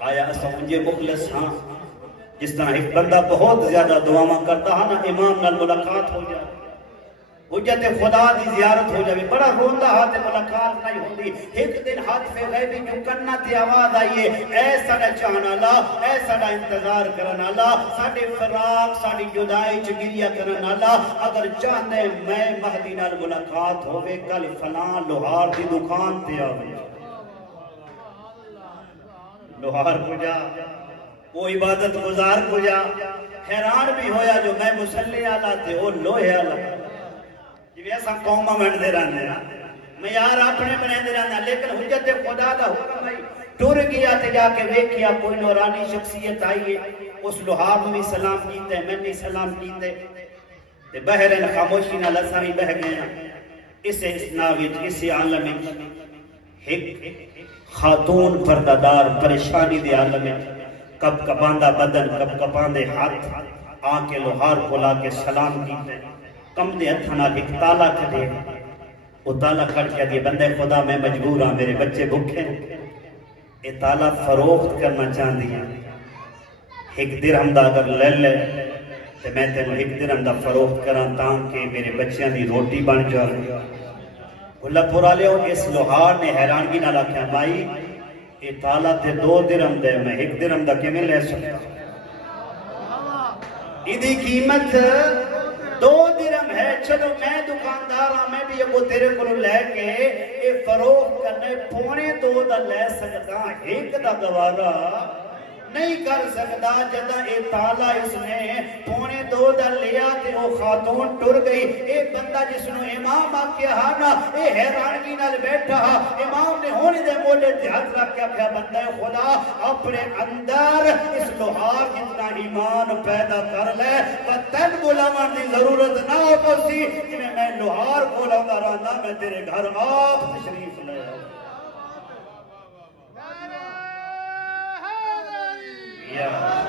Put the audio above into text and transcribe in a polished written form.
آیا اساں مجھے مخلص ہاں جس طرح ایک بندہ بہت زیادہ دعاواں کرتا ہے نا امام نال ملاقات ہو جائے حجت خدا دی زیارت ہو جائے بڑا روندا ہاتھ ملاقات نہیں ہوندی ایک دن حادث غیبی جو کرنا تے آواز آئیے اے ساڈا چاہن والا اے ساڈا انتظار کرن والا ساڈے فراق ساڈی جدائی چ گریا کرن والا اگر چاہندے میں مہدی نال ملاقات ہوے کل فلاں لوہار دی دکان تے آوے لوہار کو جا وہ عبادت گزار کو جا حیران بھی ہویا جو میں مسلی آلا تے وہ لوہے آلا جی ایسا قومہ منڈے رہنے میں یار اپنے بنے رہنا لیکن حجت خدا دا حکم ہے ٹور گیا تے جا کے ویکھیا کوئی نورانی شخصیت آئی ہے اس لوہار میں سلام کیتے میں نے سلام کیتے تے بہرن خاموشی نہ لسا بھی بہ گیا اس اسناویج اس عالم ایک خاتون پردادار پریشانی دے عالم کب کپاندہ بدن کب کپاندے ہاتھ آن کے لوہار کھلا کے سلام کیتے کم دے ہتھنا ایک تالا کھڑے وہ تالا کھڑ کے دیے بندے خدا میں مجبور ہاں میرے بچے بھوکے یہ تالا فروخت کرنا چاہتی ہیں ایک درہم دا اگر لے لے تو میں تینوں ایک درہم دا فروخت کران تاکہ میرے بچیاں دی روٹی بن جائے اللہ پورا لے اس لوہار نے حیرانگی نہ رکھا مائی یہ تالا تے 2 درہم دے میں 1 درہم دا کیوں لے سکتا ایدی قیمت 2 درہم ہے چلو میں دکاندار ہاں میں بھی ابو تیرے کو لے کے یہ فروخت کرنے 2.25 دا لے سکتا 1 دا گوارا نہیں کر سکتا جدہ اے تالا اس نے 2.25 دا لیا تے وہ خاتون ٹر گئی اے بندہ جس نے امام آکیا ہانا اے حیرانگی نال بیٹھا امام نے ہونے دے موڑے تے ہاتھ رکھ کے کہا بندہ خدا اپنے اندر اس لوہار جتنا ایمان پیدا کر لے تن بلاوان دی ضرورت نہ ہو پسی میں لوہار کھولا گا رہنا میں تیرے گھر آپ تشریف لے Yeah.